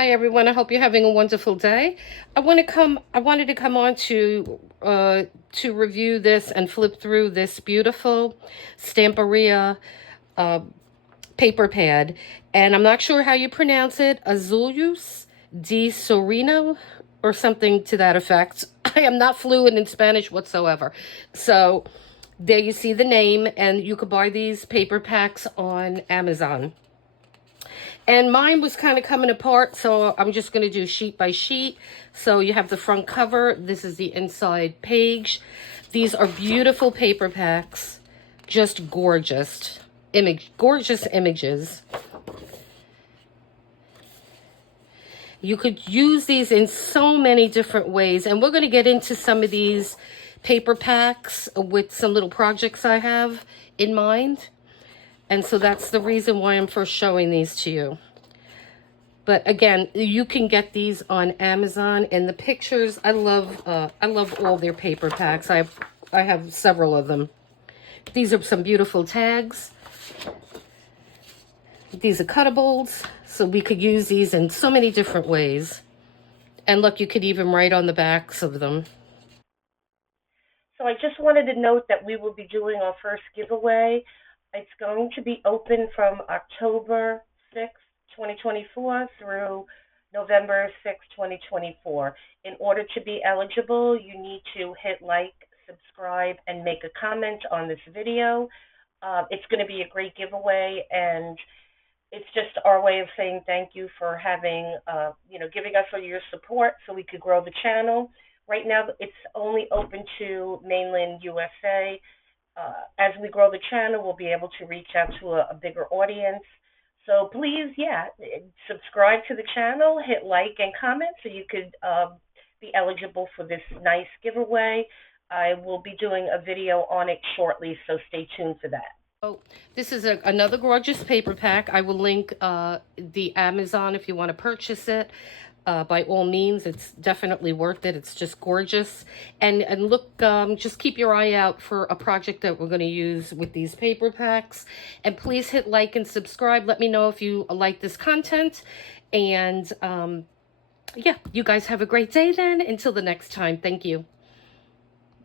Hi everyone. I hope you're having a wonderful day. I wanted to come on to review this and flip through this beautiful Stamperia paper pad, and I'm not sure how you pronounce it. Azulejos de Sorino or something to that effect. I am not fluent in Spanish whatsoever. So there you see the name, and you could buy these paper packs on Amazon. And mine was kind of coming apart, so I'm just going to do sheet by sheet. So you have the front cover. This is the inside page. These are beautiful paper packs. Just gorgeous. Gorgeous images. You could use these in so many different ways. And we're going to get into some of these paper packs with some little projects I have in mind. And so that's the reason why I'm first showing these to you. But again, you can get these on Amazon, and the pictures, I love all their paper packs. I have several of them. These are some beautiful tags. These are cuttables, so we could use these in so many different ways. And look, you could even write on the backs of them. So I just wanted to note that we will be doing our first giveaway. It's going to be open from October 6th, 2024 through November 6th, 2024. In order to be eligible, you need to hit like, subscribe, and make a comment on this video. It's going to be a great giveaway, and it's just our way of saying thank you for having, giving us all your support so we could grow the channel. Right now, it's only open to mainland USA. As we grow the channel, we'll be able to reach out to a bigger audience. So please, subscribe to the channel, hit like and comment so you could be eligible for this nice giveaway. I will be doing a video on it shortly, so stay tuned for that. So this is another gorgeous paper pack. I will link the Amazon if you want to purchase it. By all means, it's definitely worth it. It's just gorgeous. And look, just keep your eye out for a project that we're going to use with these paper packs. And please hit like and subscribe. Let me know if you like this content. And yeah, you guys have a great day then. Until the next time. Thank you.